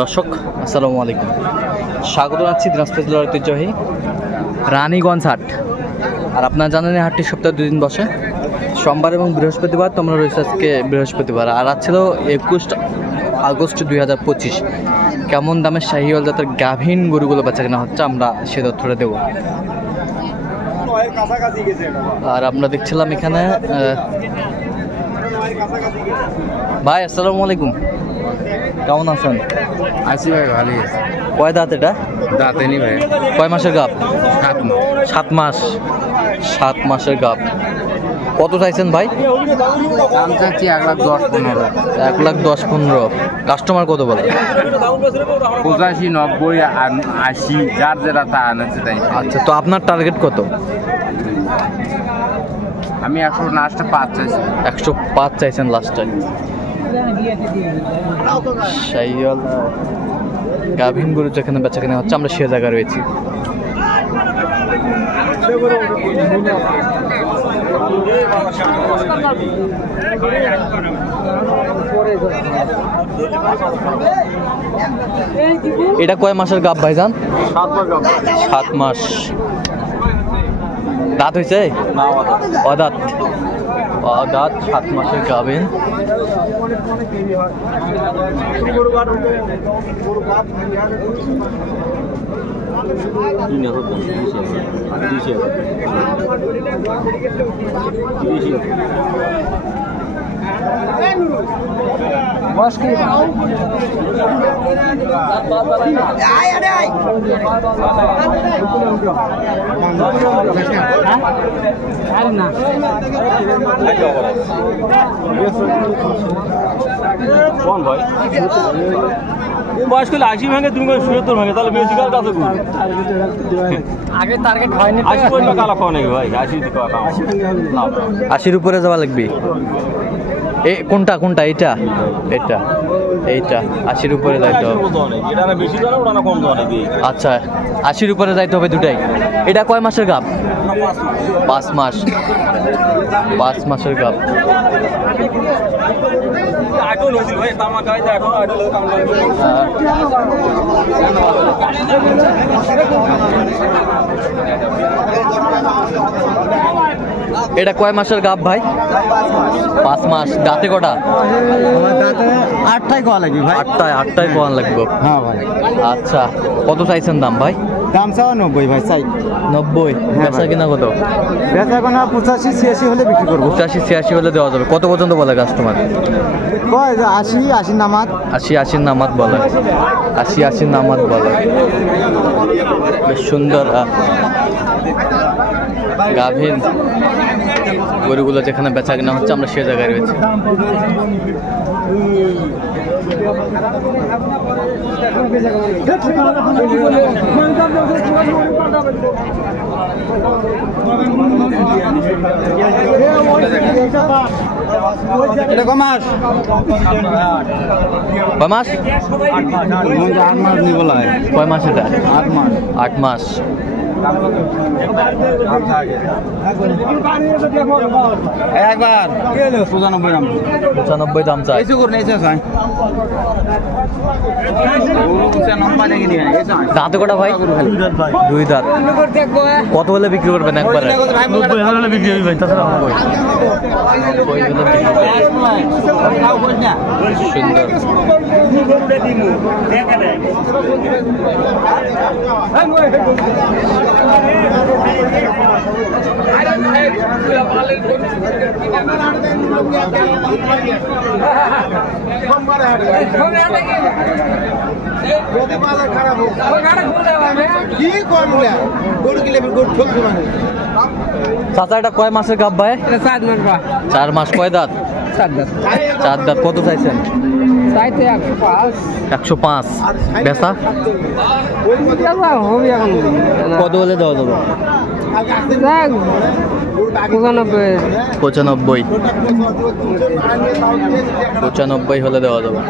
দর্শক আসসালামু আলাইকুম, স্বাগত জানাচ্ছি দিনাজপুর জেলার ঐতিহ্যবাহী রানীগঞ্জ হাট। আর আপনারা জানেন এই হাটটি সপ্তাহে 2 দিন বসে, সোমবার এবং বৃহস্পতিবার। তোমরা রয়েছে আজকে বৃহস্পতিবার, আর আজ ছিল 21 আগস্ট 2025। কেমন দামের শাহিওয়াল জাতের গাভীন গরুগুলো বেচা কেনা হচ্ছে আমরা সে তথ্যটা দেবো। আর আমরা দেখছিলাম এখানে ভাই আসসালামু আলাইকুম, কেমন আছেন? আছি ভাই, ভালোই আছে। কয় দাঁত এটা? দাঁতে নি ভাই। কয় মাসের গাব? 7 মাস। 7 মাসের গাব। কত চাইছেন ভাই? দাম চাচ্ছি 1,10,15। 1,10,15। কাস্টমার কত বলে? 85, 90 আর 80, যার যেটা তা আনছে তাই। আচ্ছা, তো আপনার টার্গেট কত? আমি 100 লাস্টে 5 চাইছি। 105 চাইছেন লাস্টে। শাহিওয়াল গাভীন গরু যেখানে বেচা কেনা হচ্ছে আমরা সে জায়গায় রয়েছি। এটা কয় মাসের গাব ভাইজান? 7 মাস। দাঁত হয়েছে? অদাঁত। 7 মাসের গাভীন। কোন ভাই বয়স করলে 80 ভাঙে, তুমি 70 ভাঙে, তাহলে বেশি কার কাছে আগে টার্গেট হয়নি। 80 পর্যন্ত কালা খাওয়া নাকি ভাই? 80-র উপরে যাওয়া লাগবে। কোনটা কোনটা? এইটা এইটা এইটা 80-র উপরে যাইতে হবে। এটা না বেশি জানা, ওটা না কম জানা কি? আচ্ছা, 80-র উপরে যাইতে হবে দুটাই। এটা কয় মাসের গাব? 5 মাস। 5 মাসের গাব। আইডল হইছিল ভাই, তামা খাই যায় এখন আইডল কাম লাগে। এটা কয় মাসের গাব ভাই? 5 মাস। দাঁতে কটা? দাঁতে 8টাই কোয়া লাগবে ভাই। 8টাই কোয়ান লাগবে। হ্যাঁ ভাই। আচ্ছা, কত চাইছেন দাম ভাই? দাম চাও 90 ভাই, চাই 90। বেচা কিনা কত? বেচা কিনা 85-86 হলে বিক্রি করবো। 85-86 হলে দেওয়া যাবে। কত পর্যন্ত বলে কাস্টমার? কয় 80 নামাত। 80 নামাত বলে। 80 নামাত বলে। বেশ সুন্দর গাভীন গরুগুলো যেখানে বেচা কেনা হচ্ছে আমরা সে জায়গায় রয়েছি। এটা কয় মাস? কয় মাস? 8 মাস নি বলা হয়। কয় মাস এটা? 8 মাস। 8 মাস। একবার 95 দাম। 95 দাম চাই। এইসে করুন, এইসে চাই। দাঁতে কটা ভাই? 2 দাঁত। কত হলে বিক্রি করবেন একবারে? 90,000 হলে বিক্রি হবে ভাই, তাছাড়া হবে সুন্দর। চাচা এটা কয় মাসের গাব ভাই? 4 মাস। কয় দাঁত? 4 দাঁত। কত চাইছেন? 105। বেচা কত হলে দেওয়া যাবে? 95 হলে দেওয়া যাবে।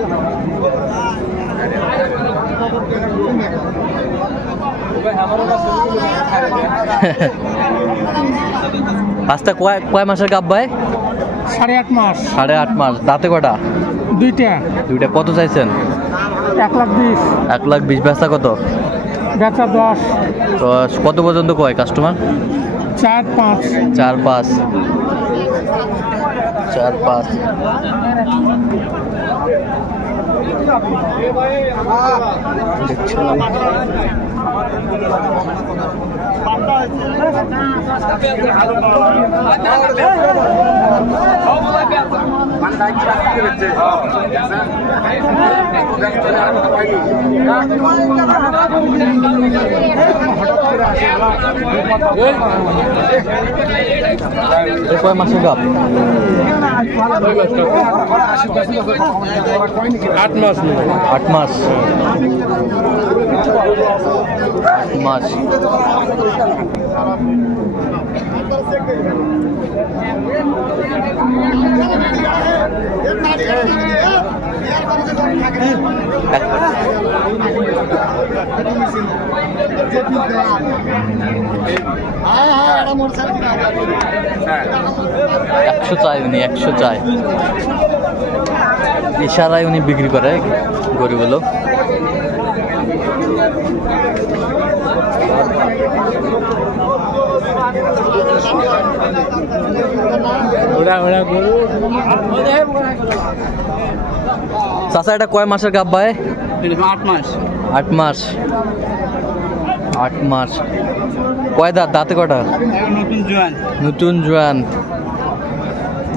আজটা কয় মাসের গাব ভাই? 8.5 মাস। 8.5 মাস। দাঁতে কটা? দুইটা। কত চাইছেন? 1,20,000 1,20,000 বেচা কত? বেচা 10 তো কত পর্যন্ত কয় কাস্টমার? 4-5 4-5 4-5 দেখছিলাম। কয় মাসের গাপ? 8 মাস 8 মাস 8 মাস। একশো চাই উনি, 100 চাই। ইশারায় উনি বিক্রি করে গরুগুলো। চাচা এটা কয় মাসের গাব ভাই? 8 মাস 8 মাস 8 মাস। কয় দাঁত? দাঁতে কটা? নতুন জোয়ান নতুন জোয়ান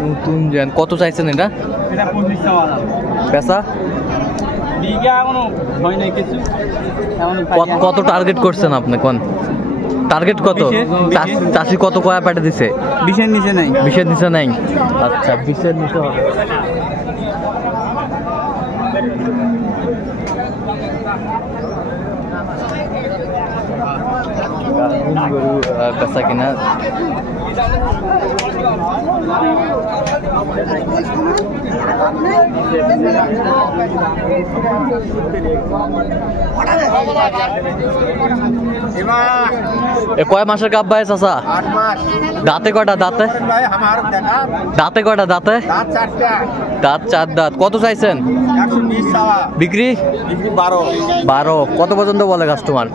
নতুন জোয়ান। কত চাইছেন এটা? এটা 25 টাকা পেশা বিঘা এখনো হয় নাই কিছু কত টার্গেট করছেন আপনি? কোন টার্গেট কত? চাষি কত কয়া পেটে দিছে? 20 এর নিচে নাই 20-এর নিচে নাই। আচ্ছা 20-এর নিচে হবে। গরু বেচা কিনা কয় মাসের গাব ভাই চাচা? 8 মাস দাঁতে কটা? দাঁতে ভাই আমার দেখা দাঁতে কটা? দাঁতে দাঁত 4টা দাঁত 4 দাঁত। কত চাইছেন? 120 টাকা বিক্রি? বিক্রি 12 কত পর্যন্ত বলে কাস্টমার?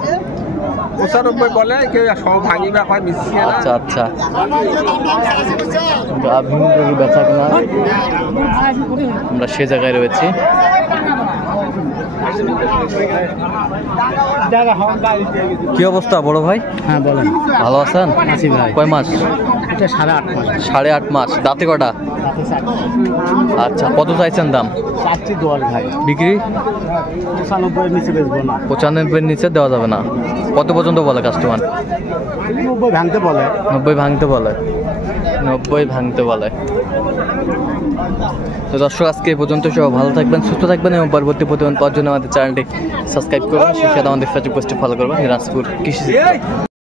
95 বলে কেউ সব ভাঙিবা হয় মিশছে না। আচ্ছা আচ্ছা। গাভীন গরু বেচা কিনা আমরা সে জায়গায় রয়েছি। কি অবস্থা বড় ভাই? হ্যাঁ বলেন ভালো আছেন? আছি ভাই। কয় মাস? এটা 8.5 মাস 8.5 মাস। দাঁতে কটা? আচ্ছা কত চাইছেন দাম? 4-10 ভাই বিক্রি? 95 এর নিচে বেচবো না 95-এর নিচে দেওয়া যাবে না। কত পর্যন্ত বলে কাস্টমার? 90 ভাঙতে বলে 90 ভাঙতে বলে 90 ভাঙতে বলে। তো দর্শক আজকে এই পর্যন্ত। সবাই ভালো থাকবেন, সুস্থ থাকবেন এবং পরবর্তী প্রতিবেদন পাওয়ার জন্য আমাদের চ্যানেলটি সাবস্ক্রাইব করবেন। সেই সাথে আমাদের ফেসবুক পেজটি ফলো করবেন। দিনাজপুর কৃষি।